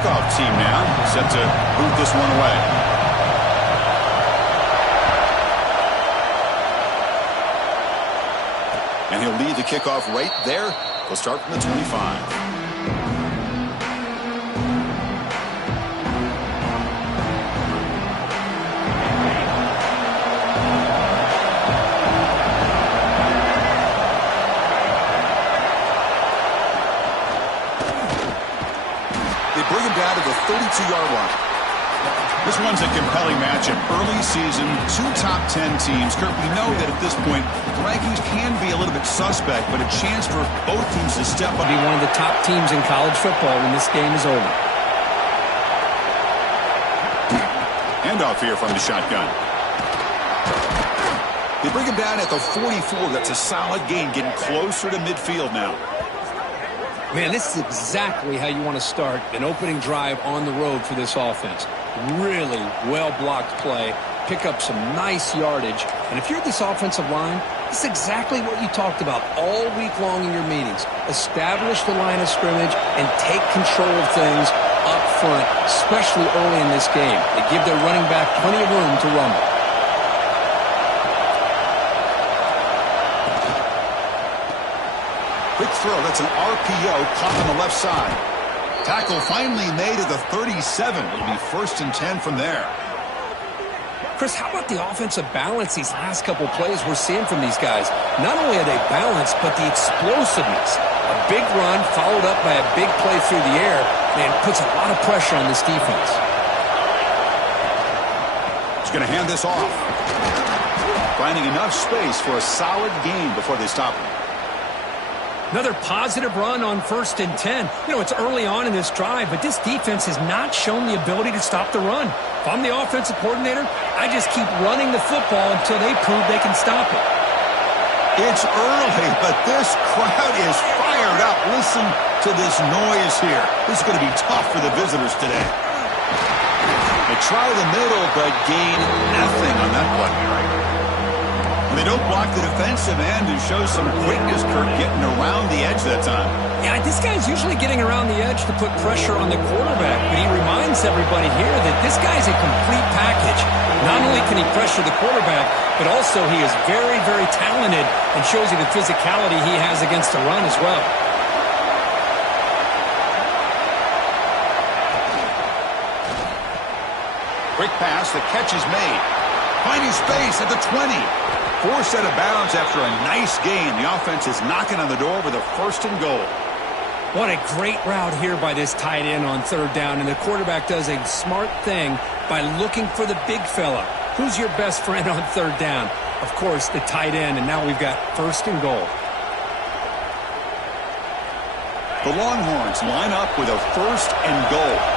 kickoff team now, set to boot this one away. And he'll lead the kickoff right there. He'll start from the 25. Bring him down to the 32-yard line. This one's a compelling matchup. Early season, 2 top 10 teams. Kurt, we know that at this point, the rankings can be a little bit suspect, but a chance for both teams to step up. Be one of the top teams in college football when this game is over. Handoff here from the shotgun. They bring him down at the 44. That's a solid gain, getting closer to midfield now. Man, this is exactly how you want to start an opening drive on the road for this offense. Really well-blocked play, pick up some nice yardage. And if you're this offensive line, this is exactly what you talked about all week long in your meetings. Establish the line of scrimmage and take control of things up front, especially early in this game. They give their running back plenty of room to rumble. Quick throw. That's an RPO caught on the left side. Tackle finally made at the 37. It'll be 1st and 10 from there. Chris, how about the offensive balance these last couple plays we're seeing from these guys? Not only are they balanced, but the explosiveness. A big run followed up by a big play through the air, and puts a lot of pressure on this defense. He's going to hand this off. Finding enough space for a solid gain before they stop him. Another positive run on 1st and 10. You know, it's early on in this drive, but this defense has not shown the ability to stop the run. If I'm the offensive coordinator, I just keep running the football until they prove they can stop it. It's early, but this crowd is fired up. Listen to this noise here. This is going to be tough for the visitors today. They try the middle, but gain nothing on that one. They don't block the defensive end, who shows some quickness, Kirk, getting around the edge that time. Yeah, this guy's usually getting around the edge to put pressure on the quarterback, but he reminds everybody here that this guy's a complete package. Not only can he pressure the quarterback, but also he is very, very talented and shows you the physicality he has against the run as well. Quick pass, the catch is made. Finding space at the 20. Forced out of bounds after a nice gain. The offense is knocking on the door with a 1st and goal. What a great route here by this tight end on 3rd down, and the quarterback does a smart thing by looking for the big fella. Who's your best friend on 3rd down? Of course, the tight end, and now we've got 1st and goal. The Longhorns line up with a 1st and goal.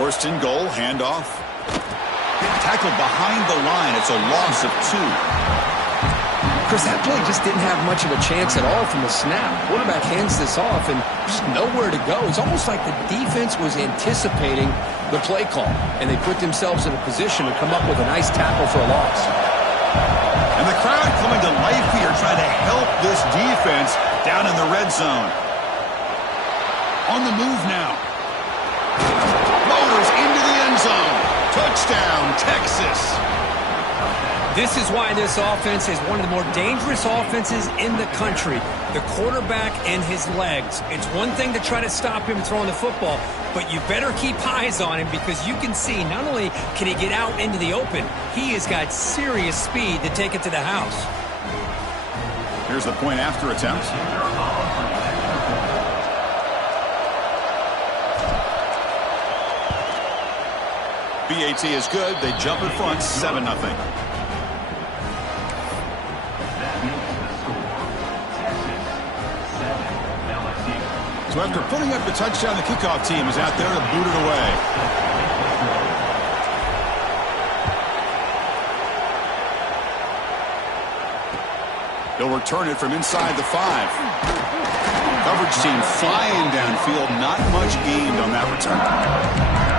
First and goal, handoff. Tackled behind the line. It's a loss of 2. Chris, that play just didn't have much of a chance at all from the snap. Quarterback hands this off and just nowhere to go. It's almost like the defense was anticipating the play call, and they put themselves in a position to come up with a nice tackle for a loss. And the crowd coming to life here, trying to help this defense down in the red zone. On the move now. Motors into the end zone. Touchdown, Texas. This is why this offense is one of the more dangerous offenses in the country. The quarterback and his legs. It's one thing to try to stop him throwing the football, but you better keep eyes on him because you can see not only can he get out into the open, he has got serious speed to take it to the house. Here's the point after attempt. BAT is good. They jump in front, 7-0. So after putting up the touchdown, the kickoff team is out there to boot it away. They'll return it from inside the 5. Coverage team flying downfield. Not much gained on that return.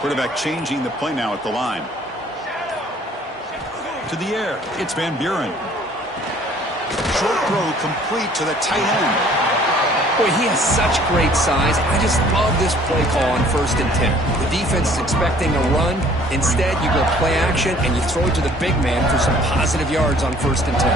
Quarterback changing the play now at the line. To the air, it's Van Buren. Short throw complete to the tight end. Boy, he has such great size. I just love this play call on 1st and 10. The defense is expecting a run. Instead, you go play action, and you throw it to the big man for some positive yards on 1st and 10.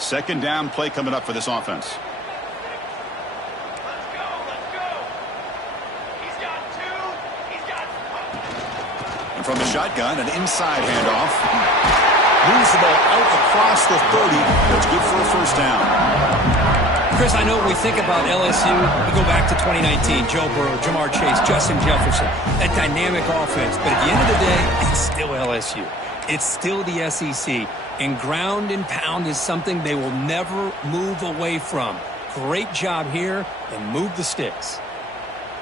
Second down play coming up for this offense. From the shotgun, an inside handoff. Moves the ball out across the 30. That's good for a first down. Chris, I know when we think about LSU, we go back to 2019. Joe Burrow, Jamar Chase, Justin Jefferson. That dynamic offense. But at the end of the day, it's still LSU. It's still the SEC. And ground and pound is something they will never move away from. Great job here, and move the sticks.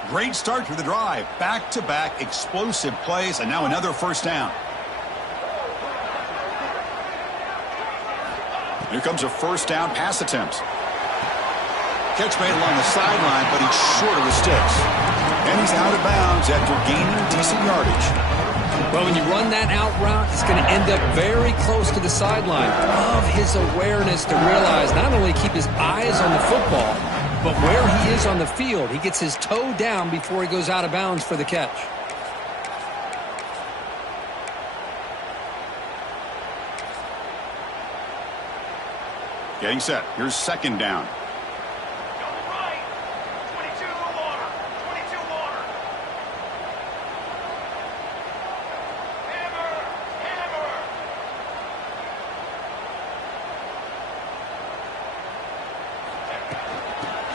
Great start to the drive. Back-to-back explosive plays, and now another first down. Here comes a first down pass attempt. Catch made along the sideline, but he's short of the sticks. And he's out of bounds after gaining decent yardage. Well, when you run that out route, it's going to end up very close to the sideline. Love his awareness to realize not only keep his eyes on the football, but where he is on the field, he gets his toe down before he goes out of bounds for the catch. Getting set. Here's second down.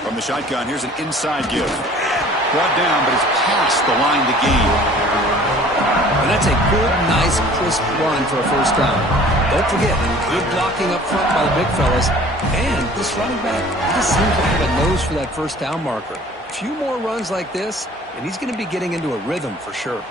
From the shotgun, here's an inside give. Brought down, but it's past the line to gain. And that's a good, nice, crisp run for a first down. Don't forget, good blocking up front by the big fellas. And this running back just seems to have a nose for that first down marker. A few more runs like this, and he's going to be getting into a rhythm for sure.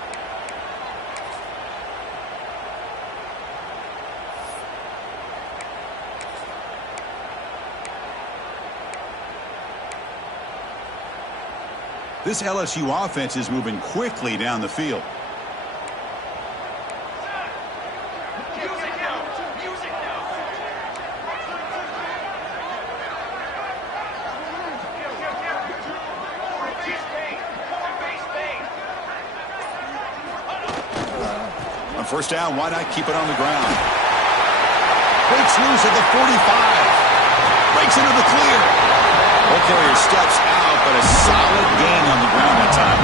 This LSU offense is moving quickly down the field. On first down, why not keep it on the ground? Breaks loose at the 45. Breaks into the clear. Ball carrier steps out, but a solid gain on the ground that time.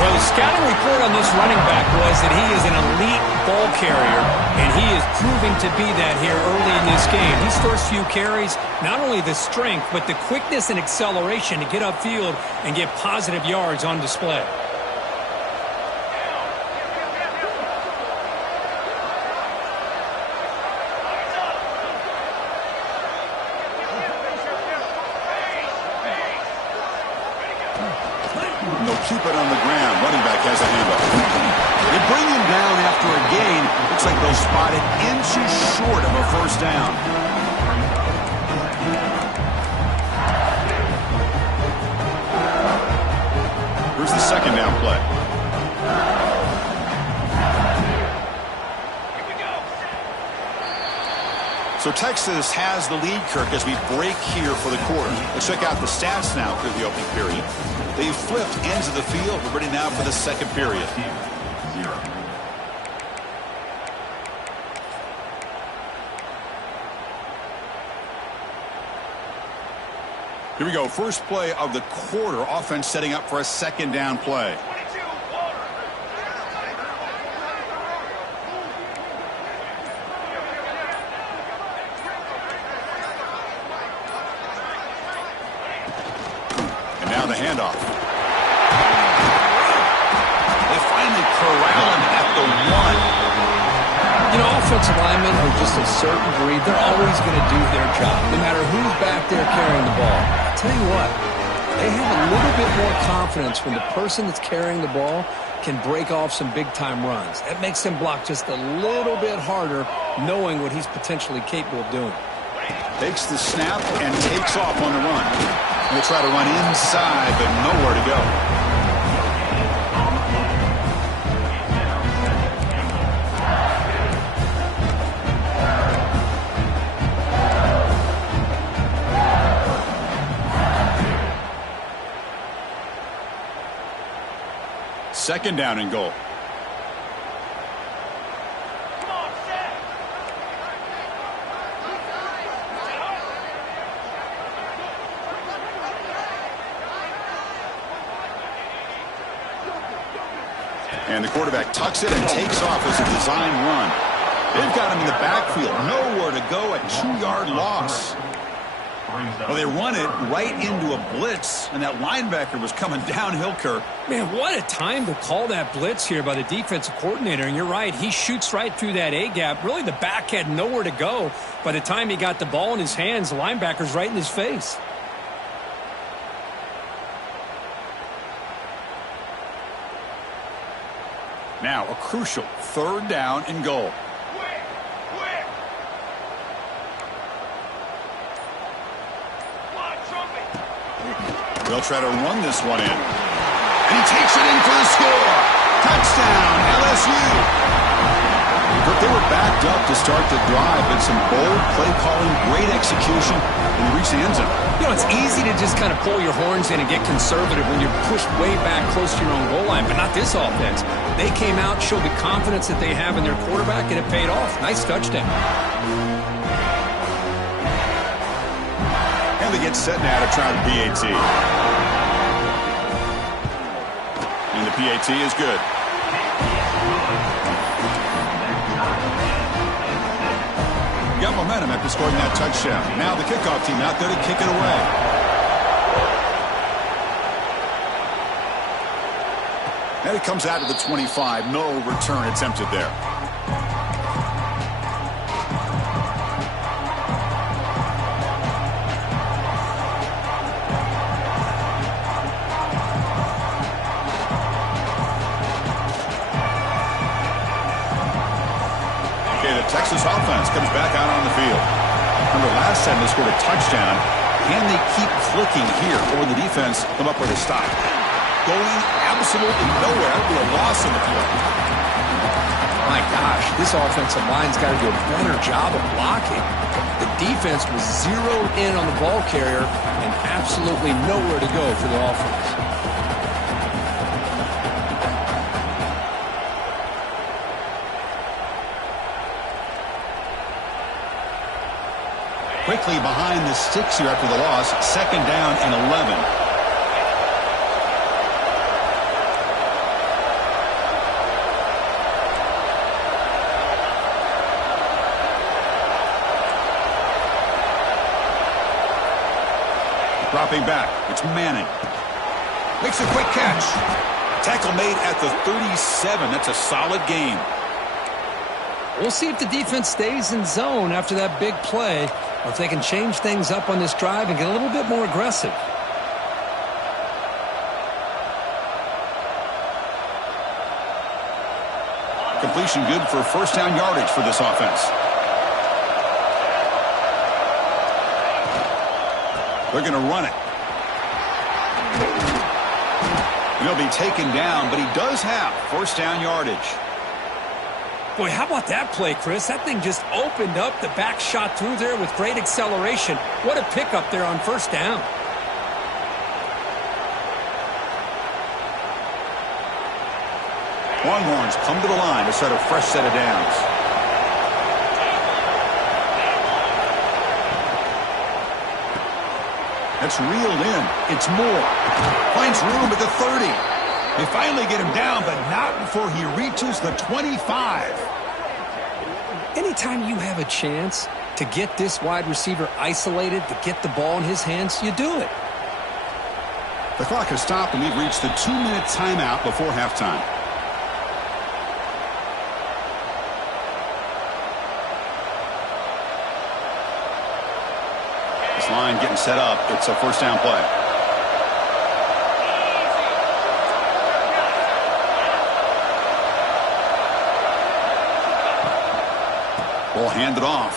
Well, the scouting report on this running back was that he is an elite ball carrier, and he is proving to be that here early in this game. These first few carries, not only the strength, but the quickness and acceleration to get upfield and get positive yards on display. Keep it on the ground. Running back has a handoff. They bring him down after a gain. Looks like they'll spot it inches short of a first down. Here's the second down play. So Texas has the lead, Kirk, as we break here for the quarter. Let's check out the stats now through the opening period. They've flipped ends of the field. We're ready now for the second period. Here we go. First play of the quarter. Offense setting up for a second down play. The handoff. They finally corral him at the 1. You know, offensive linemen are just a certain breed. They're always going to do their job, no matter who's back there carrying the ball. I'll tell you what, they have a little bit more confidence when the person that's carrying the ball can break off some big-time runs. That makes them block just a little bit harder, knowing what he's potentially capable of doing. Takes the snap and takes off on the run. He'll try to run inside, but nowhere to go. Second down and goal. And the quarterback tucks it and takes off as a design run. They've got him in the backfield. Nowhere to go, a 2-yard loss. Well, they run it right into a blitz, and that linebacker was coming downhill, Kirk. Man, what a time to call that blitz here by the defensive coordinator. And you're right, he shoots right through that A-gap. Really, the back had nowhere to go. By the time he got the ball in his hands, the linebacker's right in his face. Now a crucial third down and goal. They'll try to run this one in. And he takes it in for the score. Touchdown, LSU. But they were backed up to start the drive, but some bold play calling, great execution, and reach the end zone. You know, it's easy to just kind of pull your horns in and get conservative when you're pushed way back close to your own goal line, but not this offense. They came out, showed the confidence that they have in their quarterback, and it paid off. Nice touchdown. And they get set now to try the PAT. And the PAT is good. Got momentum after scoring that touchdown. Now the kickoff team out there to kick it away. And it comes out to the 25. No return attempted there. Texas offense comes back out on the field. Remember, last time they scored a touchdown. Can they keep clicking here, or the defense come up with a stop? Going absolutely nowhere. That'll be a loss in the field. My gosh, this offensive line's got to do a better job of blocking. The defense was zeroed in on the ball carrier and absolutely nowhere to go for the offense. Quickly behind the sticks here after the loss. Second down and 11. Dropping back. It's Manning. Makes a quick catch. Tackle made at the 37. That's a solid gain. We'll see if the defense stays in zone after that big play, or if they can change things up on this drive and get a little bit more aggressive. Completion good for first down yardage for this offense. They're going to run it. He'll be taken down, but he does have first down yardage. Boy, how about that play, Chris? That thing just opened up. The back shot through there with great acceleration. What a pickup there on first down. Longhorns come to the line to set a fresh set of downs. That's reeled in. It's Moore. Finds room at the 30. They finally get him down, but not before he reaches the 25. Anytime you have a chance to get this wide receiver isolated, to get the ball in his hands, you do it. The clock has stopped, and we've reached the 2-minute timeout before halftime. This line getting set up. It's a first down play. Ball handed off.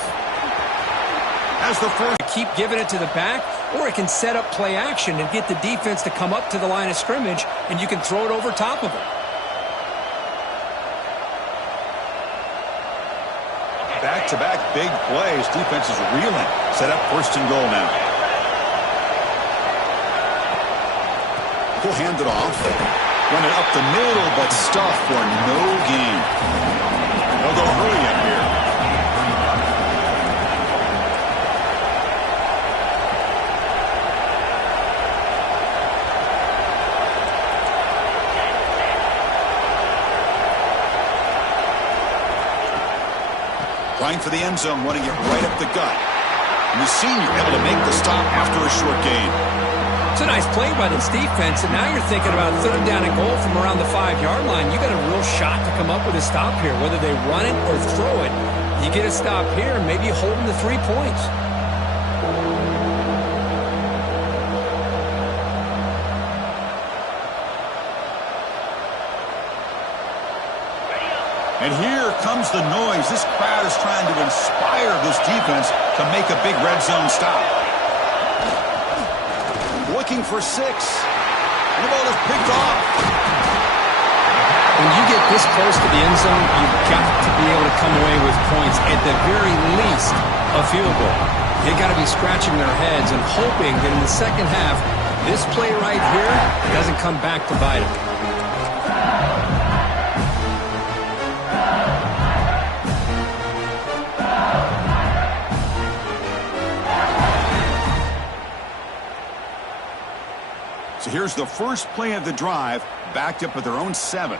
As the first. Keep giving it to the back, or it can set up play action and get the defense to come up to the line of scrimmage, and you can throw it over top of it. Back-to-back big plays. Defense is reeling. Set up first and goal now. He'll hand it off. Run it up the middle, but stuffed for no gain. They'll go hurry up here. Trying for the end zone, running it right up the gut. And the senior able to make the stop after a short gain. It's a nice play by this defense, and now you're thinking about third down and goal from around the 5-yard line. You got a real shot to come up with a stop here, whether they run it or throw it. You get a stop here, and maybe you hold them to 3 points. And here comes the noise. This crowd is trying to inspire this defense to make a big red zone stop. Looking for 6. And the ball is picked off. When you get this close to the end zone, you've got to be able to come away with points. At the very least, a field goal. They got to be scratching their heads and hoping that in the second half, this play right here doesn't come back to bite them. So here's the first play of the drive, backed up at their own 7.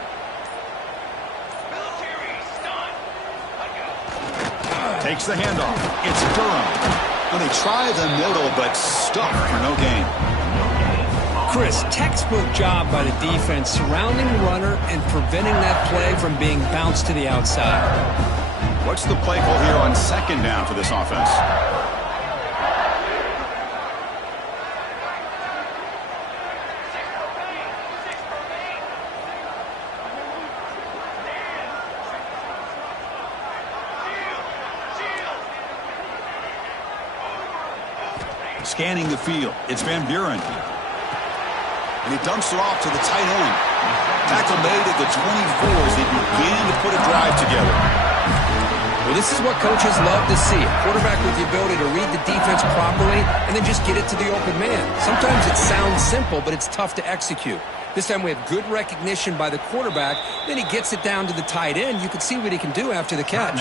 Takes the handoff. It's Durham. Well, they try the middle, but stuck for no gain. Chris, textbook job by the defense surrounding the runner and preventing that play from being bounced to the outside. What's the play call here on second down for this offense? Scanning the field. It's Van Buren. And he dumps it off to the tight end. Tackle made at the 24 as they begin to put a drive together. Well, this is what coaches love to see. A quarterback with the ability to read the defense properly and then just get it to the open man. Sometimes it sounds simple, but it's tough to execute. This time we have good recognition by the quarterback. Then he gets it down to the tight end. You can see what he can do after the catch.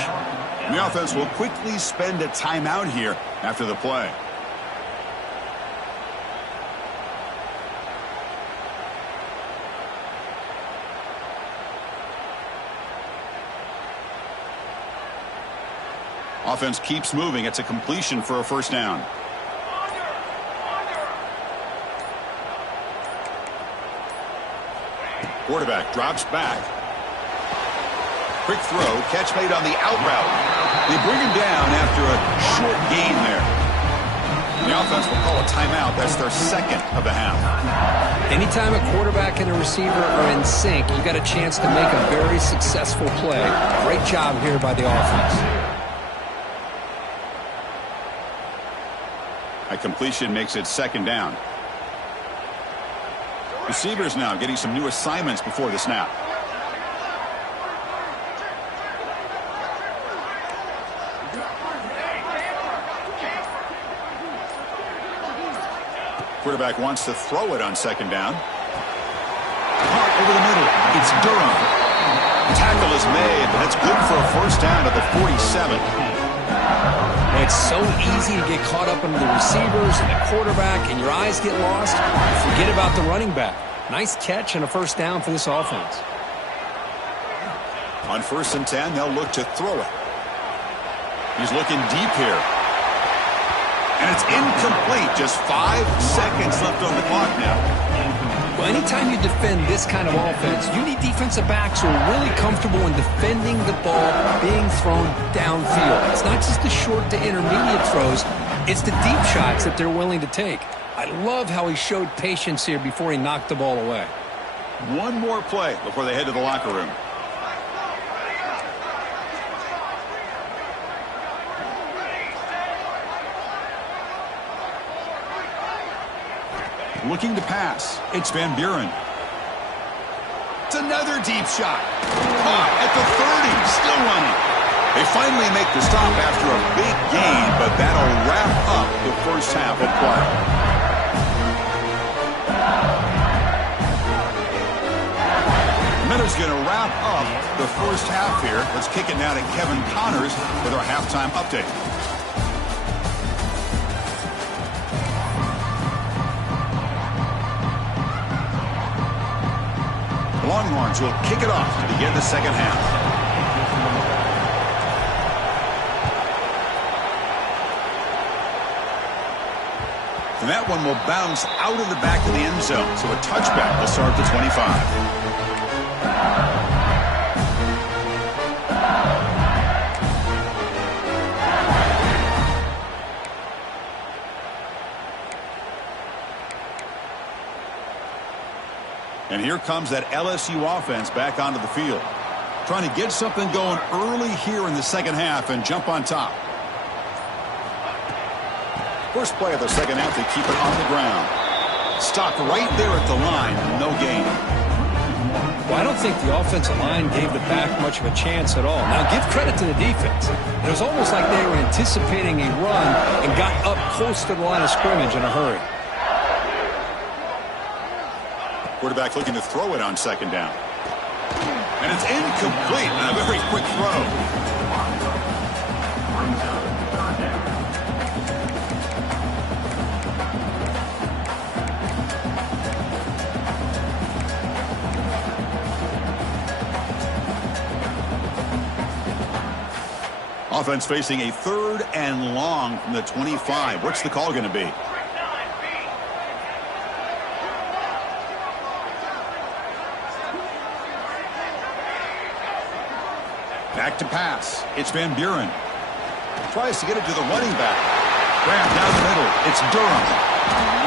And the offense will quickly spend a timeout here after the play. Offense keeps moving. It's a completion for a first down. Quarterback drops back. Quick throw. Catch made on the out route. They bring him down after a short gain there. The offense will call a timeout. That's their second of the half. Anytime a quarterback and a receiver are in sync, you got a chance to make a very successful play. Great job here by the offense. A completion makes it second down. Receivers now getting some new assignments before the snap. Quarterback wants to throw it on second down. Caught over the middle. It's Durham. Tackle is made, but it's good for a first down at the 47. It's so easy to get caught up in the receivers and the quarterback, and your eyes get lost. Forget about the running back. Nice catch and a first down for this offense. On 1st and 10, they'll look to throw it. He's looking deep here. And it's incomplete. Just 5 seconds left on the clock now. Well, anytime you defend this kind of offense, you need defensive backs who are really comfortable in defending the ball being thrown downfield. It's not just the short to intermediate throws, it's the deep shots that they're willing to take. I love how he showed patience here before he knocked the ball away. One more play before they head to the locker room. Looking to pass. It's Van Buren. It's another deep shot. Caught at the 30. Still running. They finally make the stop after a big gain, but that'll wrap up the first half of play. Miller's going to wrap up the first half here. Let's kick it now to Kevin Connors with our halftime update. Longhorns will kick it off to begin the second half. And that one will bounce out of the back of the end zone. So a touchback will start the 25. And here comes that LSU offense back onto the field. Trying to get something going early here in the second half and jump on top. First play of the second half, they keep it on the ground. Stopped right there at the line, no gain. Well, I don't think the offensive line gave the back much of a chance at all. Now, give credit to the defense. It was almost like they were anticipating a run and got up close to the line of scrimmage in a hurry. Quarterback looking to throw it on second down. And it's incomplete and a very quick throw. Offense facing a 3rd and long from the 25. What's the call going to be? Back to pass. It's Van Buren. Tries to get it to the running back. Grabbed down the middle. It's Durham.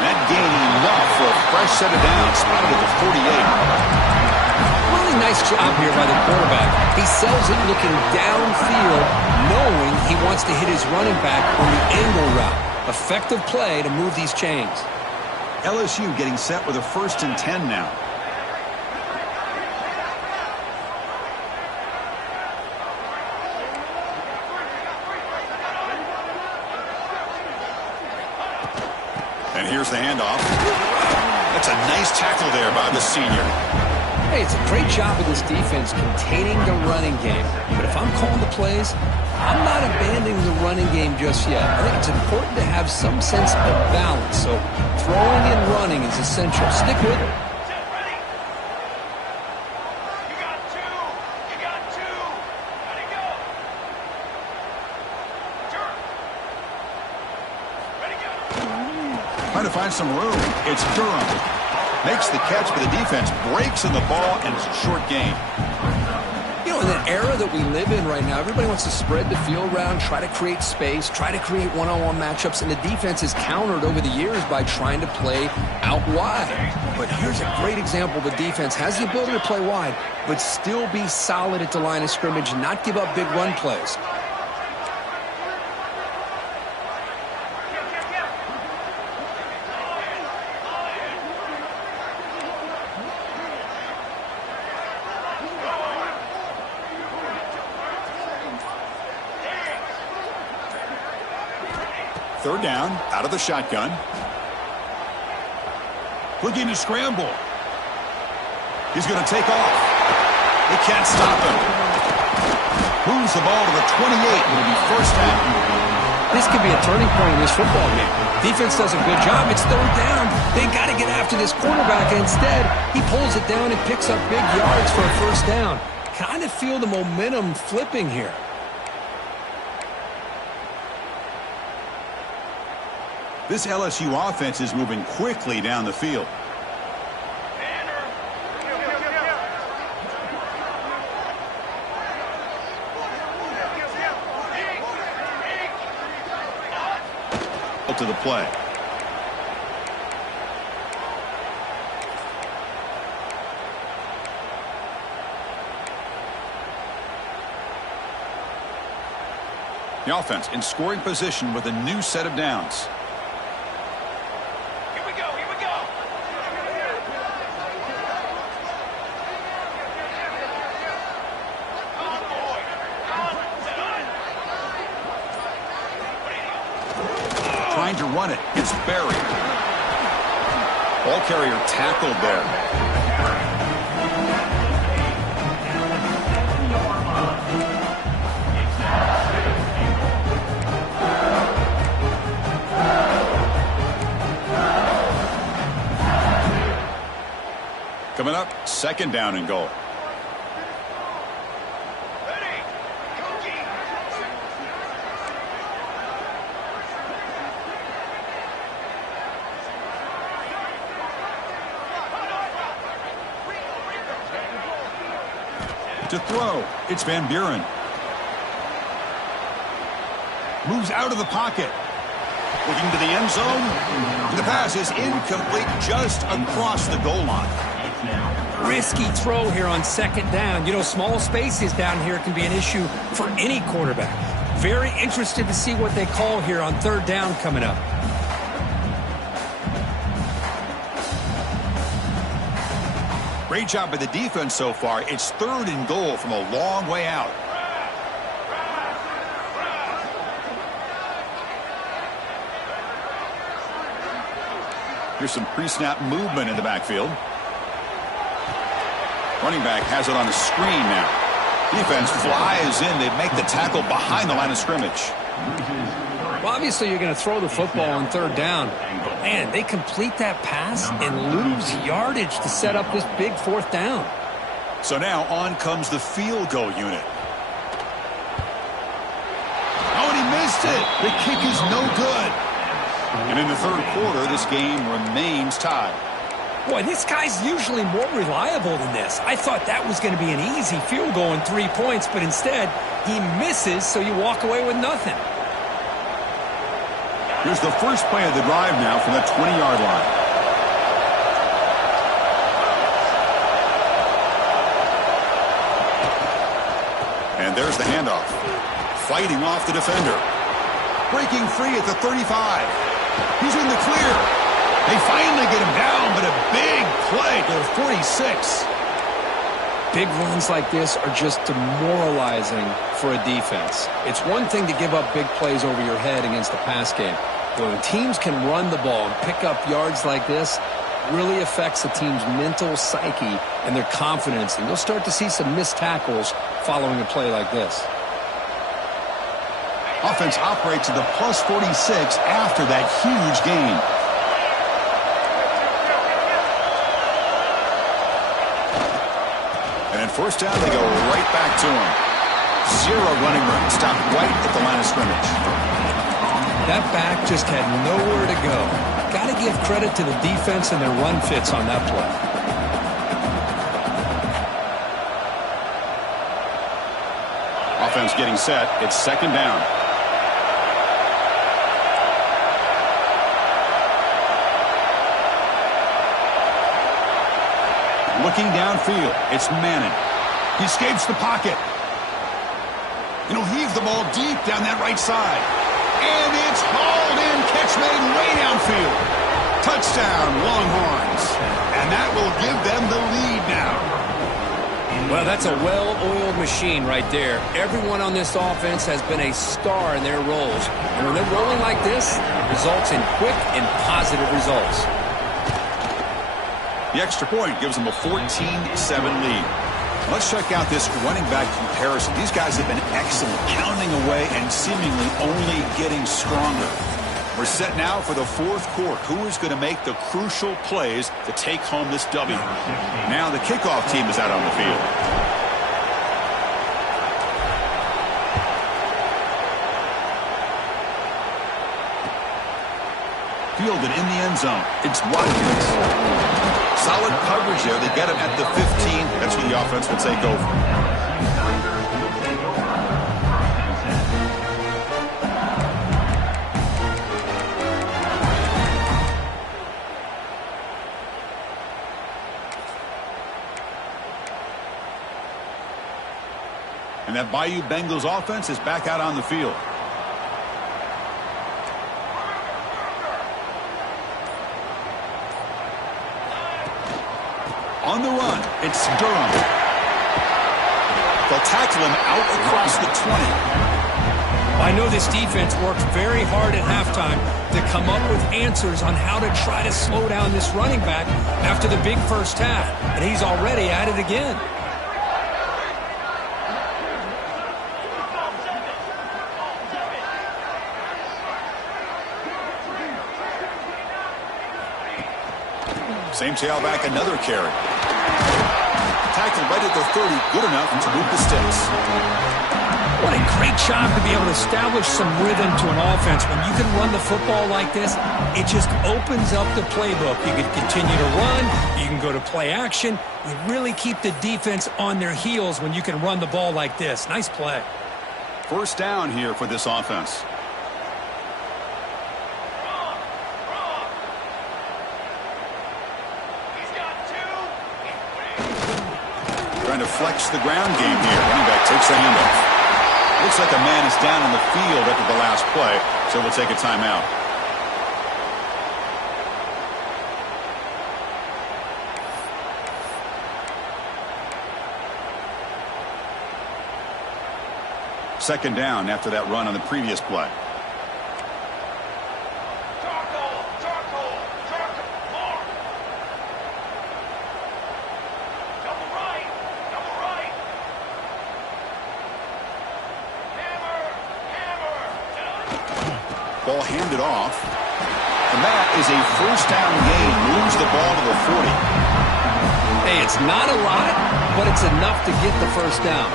That gain enough for a fresh set of downs. Spotted at the 48. Really nice job here by the quarterback. He sells it looking downfield, knowing he wants to hit his running back on the angle route. Effective play to move these chains. LSU getting set with a 1st and 10 now. And here's the handoff. That's a nice tackle there by the senior. Hey, it's a great job of this defense containing the running game. But if I'm calling the plays, I'm not abandoning the running game just yet. I think it's important to have some sense of balance. So throwing and running is essential. Stick with it. Trying to find some room. It's Durham. Makes the catch, but the defense breaks in the ball, and it's a short gain. You know, in the era that we live in right now, everybody wants to spread the field around, try to create space, try to create one-on-one matchups, and the defense has countered over the years by trying to play out wide. But here's a great example. The defense has the ability to play wide, but still be solid at the line of scrimmage and not give up big run plays. Third down, out of the shotgun. Looking to scramble. He's going to take off. They can't stop him. Moves the ball to the 28. It'll be first down. This could be a turning point in this football game. Defense does a good job. It's third down. They got to get after this quarterback. And instead, he pulls it down and picks up big yards for a first down. Kind of feel the momentum flipping here. This LSU offense is moving quickly down the field. To the play. The offense in scoring position with a new set of downs. Here we go, here we go. trying to run it. It's buried. Ball carrier tackled there. Coming up, 2nd down and goal. To throw, it's Van Buren. Moves out of the pocket. Looking to the end zone. The pass is incomplete, just across the goal line. Risky throw here on 2nd down. You know, small spaces down here can be an issue for any quarterback. Very interested to see what they call here on 3rd down coming up. Great job by the defense so far. It's 3rd and goal from a long way out. Here's some pre-snap movement in the backfield. Running back has it on the screen now. Defense flies in. They make the tackle behind the line of scrimmage. Well, obviously, you're going to throw the football on 3rd down. Man, they complete that pass and lose yardage to set up this big 4th down. So now on comes the field goal unit. Oh, and he missed it. The kick is no good. And in the 3rd quarter, this game remains tied. Boy, this guy's usually more reliable than this. I thought that was going to be an easy field goal and 3 points, but instead, he misses, so you walk away with nothing. Here's the first play of the drive now from the 20-yard line. And there's the handoff. Fighting off the defender. Breaking free at the 35. He's in the clear. They finally get him down, but a big play to the 46. Big runs like this are just demoralizing for a defense. It's one thing to give up big plays over your head against the pass game. But when teams can run the ball and pick up yards like this, it really affects the team's mental psyche and their confidence. And you'll start to see some missed tackles following a play like this. Offense operates at the plus 46 after that huge gain. And in 1st down, they go right back to him. 0 running room. Stopped right at the line of scrimmage. That back just had nowhere to go. Got to give credit to the defense and their run fits on that play. Offense getting set. It's 2nd down. Looking downfield, it's Manning. He escapes the pocket. And he'll heave the ball deep down that right side. And it's hauled in, catch made way downfield. Touchdown, Longhorns. And that will give them the lead now. Well, that's a well-oiled machine right there. Everyone on this offense has been a star in their roles. And when they're rolling like this, it results in quick and positive results. The extra point gives them a 14-7 lead. Let's check out this running back comparison. These guys have been excellent, pounding away and seemingly only getting stronger. We're set now for the 4th quarter. Who is going to make the crucial plays to take home this W? Now the kickoff team is out on the field. Fielded in the end zone. It's Watkins. Solid coverage there. They get him at the 15. That's where the offense will take over. And that Bayou Bengals offense is back out on the field. On the run, it's Durham. They'll tackle him out across the 20. I know this defense worked very hard at halftime to come up with answers on how to try to slow down this running back after the big first half, and he's already at it again. Same tailback, another carry. Tackled right at the 30, good enough to move the sticks. What a great job to be able to establish some rhythm to an offense. When you can run the football like this, it just opens up the playbook. You can continue to run. You can go to play action. You really keep the defense on their heels when you can run the ball like this. Nice play. First down here for this offense. Trying to flex the ground game here. Running back takes the handoff. Looks like a man is down on the field after the last play, so we'll take a timeout. Second down after that run on the previous play. Ball handed off. And that is a first down gain. Moves the ball to the 40. Hey, it's not a lot, but it's enough to get the first down.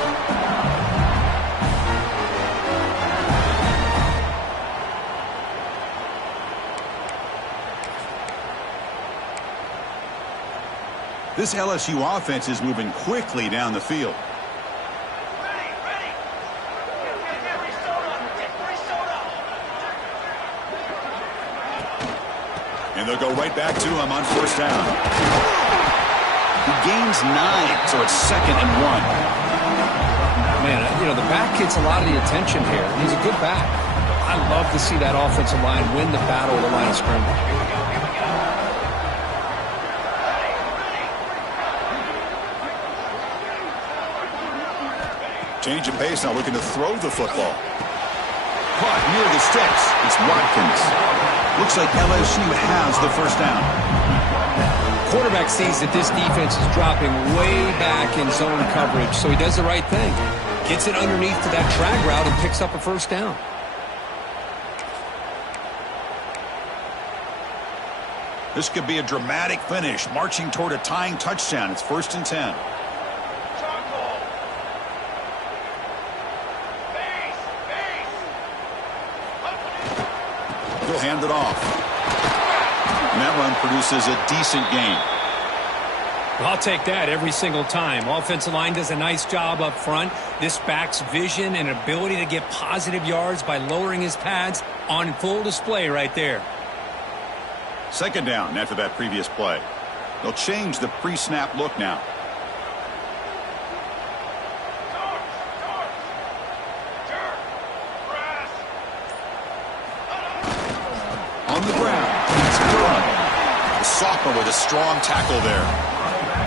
This LSU offense is moving quickly down the field. And they'll go right back to him on first down. He gains 9, so it's 2nd and 1. Man, you know, the back gets a lot of the attention here. He's a good back. I love to see that offensive line win the battle of the line of scrimmage. Change of pace now, looking to throw the football. Caught near the sticks. It's Watkins. Looks like LSU has the first down. Quarterback sees that this defense is dropping way back in zone coverage, so he does the right thing. Gets it underneath to that drag route and picks up a first down. This could be a dramatic finish, marching toward a tying touchdown. It's 1st and 10. He'll hand it off. And that run produces a decent gain. I'll take that every single time. Offensive line does a nice job up front. This back's vision and ability to get positive yards by lowering his pads on full display right there. Second down after that previous play. They'll change the pre-snap look now. On the ground, it's Durham. The sophomore with a strong tackle there.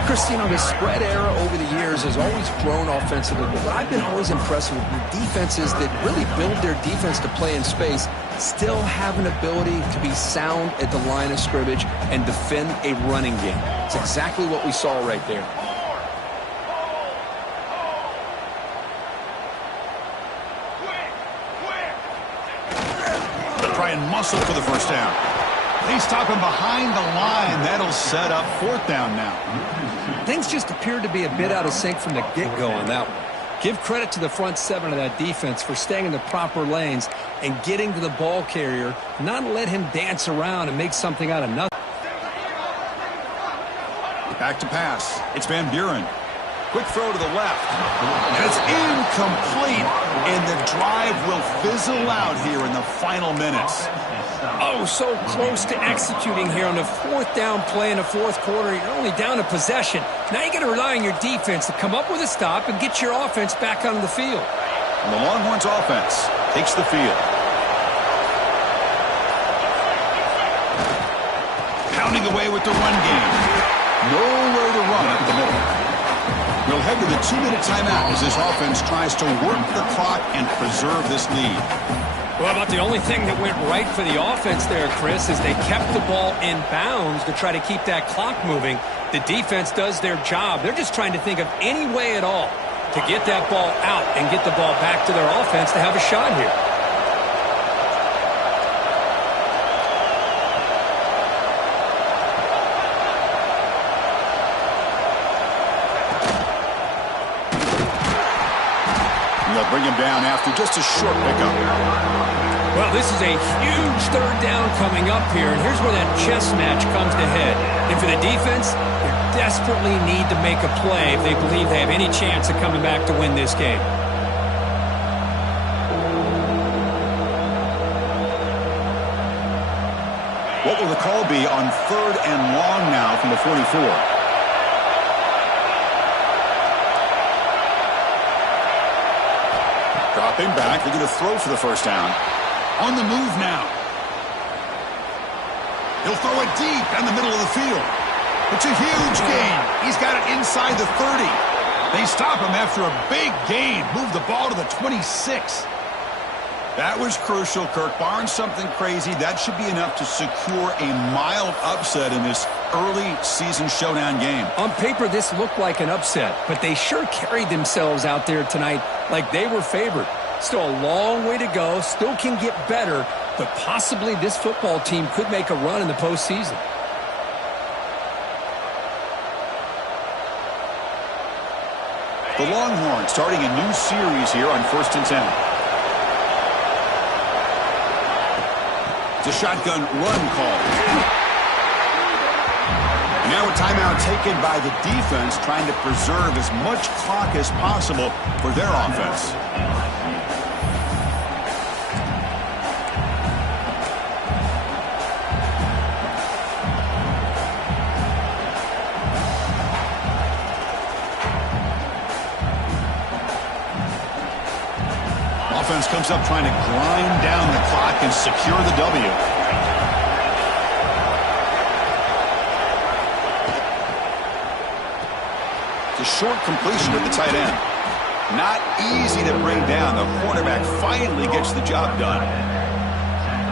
Chris, you know, the spread era over the years has always grown offensively, but I've been always impressed with defenses that really build their defense to play in space, still have an ability to be sound at the line of scrimmage and defend a running game. It's exactly what we saw right there. Try and muscle for the first down. They stop him behind the line. That'll set up 4th down now. Things just appeared to be a bit out of sync from the get-go on that one. Give credit to the front 7 of that defense for staying in the proper lanes and getting to the ball carrier, not let him dance around and make something out of nothing. Back to pass. It's Van Buren. Quick throw to the left. And it's incomplete. And the drive will fizzle out here in the final minutes. Oh, so close to executing here on the 4th down play in the 4th quarter. You're only down a possession. Now you got to rely on your defense to come up with a stop and get your offense back on the field. And the Longhorns offense takes the field. Pounding away with the run game. Nowhere to run up the middle. We'll head to the 2-minute timeout as this offense tries to work the clock and preserve this lead. Well, about the only thing that went right for the offense there, Chris, is they kept the ball in bounds to try to keep that clock moving. The defense does their job. They're just trying to think of any way at all to get that ball out and get the ball back to their offense to have a shot here. They'll bring him down after just a short pickup. Well, this is a huge third down coming up here, and here's where that chess match comes to head. And for the defense, they desperately need to make a play if they believe they have any chance of coming back to win this game. What will the call be on 3rd and long now from the 44? Dropping back, they're going to throw for the first down. On the move now. He'll throw it deep down the middle of the field. It's a huge gain. He's got it inside the 30. They stop him after a big gain. Move the ball to the 26. That was crucial, Kirk. Barring something crazy, that should be enough to secure a mild upset in this early season showdown game. On paper, this looked like an upset, but they sure carried themselves out there tonight like they were favored. Still a long way to go, still can get better, but possibly this football team could make a run in the postseason. The Longhorns starting a new series here on 1st and 10. It's a shotgun run call. Now a timeout taken by the defense, trying to preserve as much clock as possible for their offense. Offense comes up trying to grind down the clock and secure the W. It's a short completion with the tight end. Not easy to bring down. The cornerback finally gets the job done.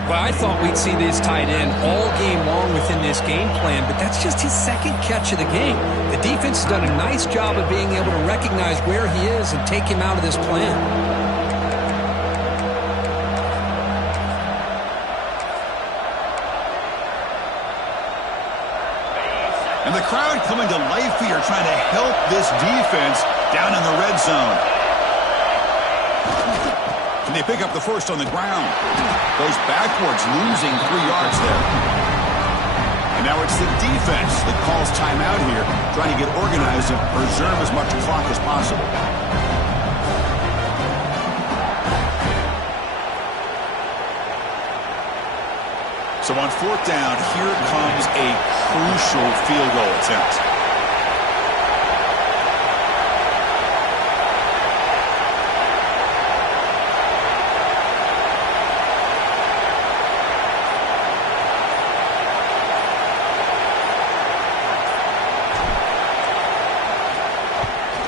Well, I thought we'd see this tight end all game long within this game plan, but that's just his second catch of the game. The defense has done a nice job of being able to recognize where he is and take him out of this plan. And the crowd coming to life here, trying to help this defense down in the red zone. Can they pick up the first on the ground? Goes backwards, losing 3 yards there. And now it's the defense that calls timeout here, trying to get organized and preserve as much clock as possible. So on 4th down, here comes a crucial field goal attempt.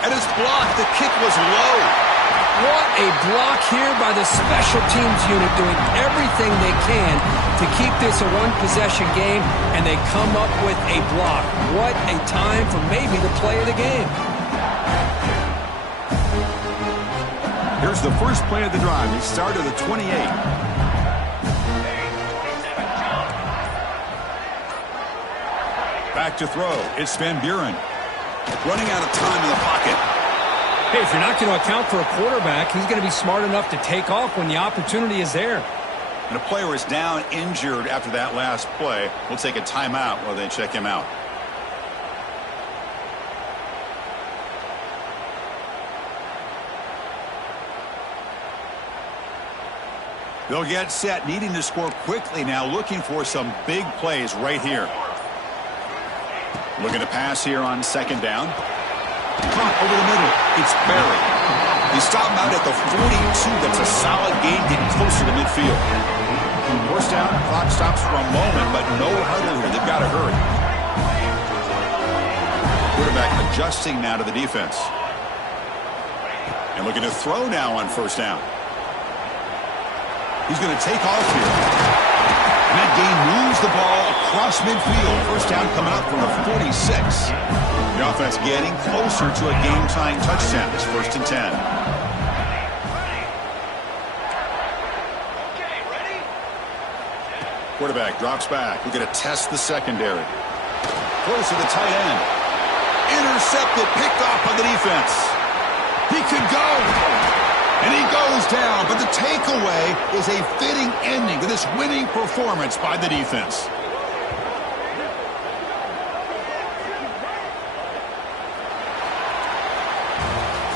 And it's blocked. The kick was low. What a block here by the special teams unit, doing everything they can to keep this a one-possession game, and they come up with a block. What a time for maybe the play of the game. Here's the first play of the drive. He started at the 28. Back to throw. It's Van Buren. Running out of time in the pocket. Hey, if you're not going to account for a quarterback, he's going to be smart enough to take off when the opportunity is there. And a player is down injured after that last play. We'll take a timeout while they check him out. They'll get set, needing to score quickly now, looking for some big plays right here. Looking to pass here on 2nd down. Caught over the middle. It's Barry. They stop him out at the 42. That's a solid gain, getting closer to midfield. 1st down, clock stops for a moment, but no huddle here. They've got to hurry. Quarterback adjusting now to the defense. And looking to throw now on first down. He's going to take off here. And that gain moves the ball across midfield. First down coming up from the 46. The offense getting closer to a game-tying touchdown. It's 1st and 10. Quarterback drops back. We're going to test the secondary. Close to the tight end. Intercepted, picked off by the defense. He could go. And he goes down. But the takeaway is a fitting ending to this winning performance by the defense.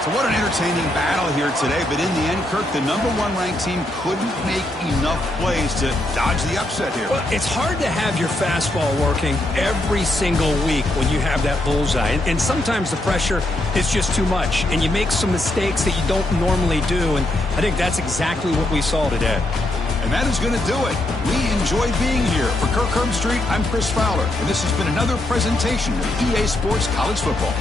So what an entertaining battle here today. But in the end, Kirk, the #1 ranked team couldn't make enough plays to dodge the upset here. Well, it's hard to have your fastball working every single week when you have that bullseye. And sometimes the pressure is just too much. And you make some mistakes that you don't normally do. And I think that's exactly what we saw today. And that is going to do it. We enjoyed being here. For Kirk Herbstreit, I'm Chris Fowler. And this has been another presentation of EA Sports College Football.